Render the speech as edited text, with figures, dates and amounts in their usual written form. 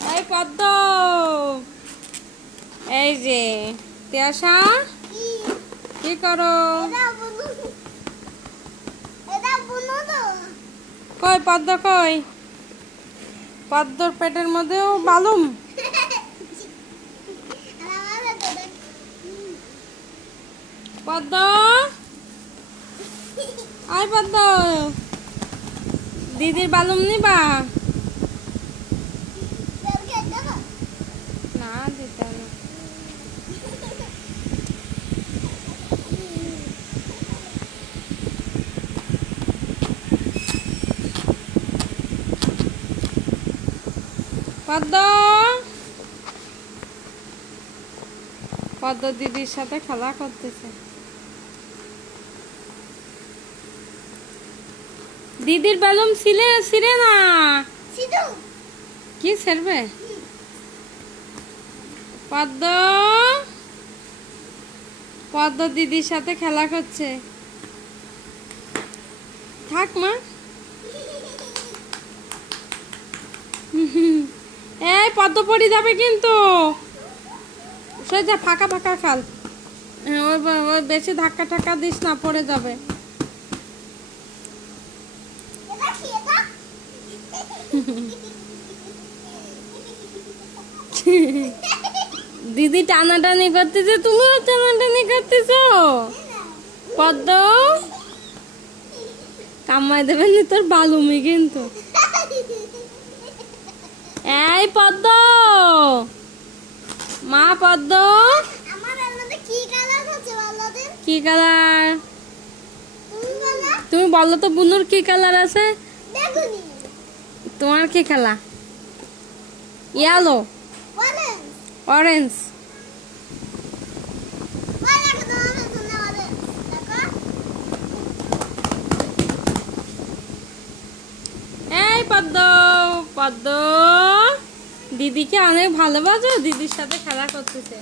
এই পদ্ম, এই যে তিয়াশা, কি করো? কই পদ্ম কই? পদ্মর পেটের মধ্যেও বালুম। পদ্ম, আয় পদ্ম, দিদির বালুম নিবা? না দিতে না। পদ্ম, পদ্ম দিদির সাথে খেলা করতেছে। দিদির বেলুন ছিঁড়ে না। কি ছেড়বে? পদ্ম, পদ্ম দিদির সাথে খেলা করছে। থাক মা। এই পদ্ম পড়ে যাবে কিন্তু। সোজা ফাঁকা ফাঁকা খাল। ওই বেশি ধাক্কা টাক্কা দিস না, পড়ে যাবে। দিদি টানাটানি করতেছে, তুমিও টানাটানি করতেছো। পদ্ম, কামাই দেবেন তোর বালুমি কিন্তু। এই পদ্ম, মা পদ্ম, কি কালার? তুমি বলো তো বুনুর কি কালার আছে? তোমার কি কালার? Yellow, orange. এই পদ্ম, পদ্ম দিদিকে অনেক ভালোবাসো, দিদির সাথে খেলা করতেছে।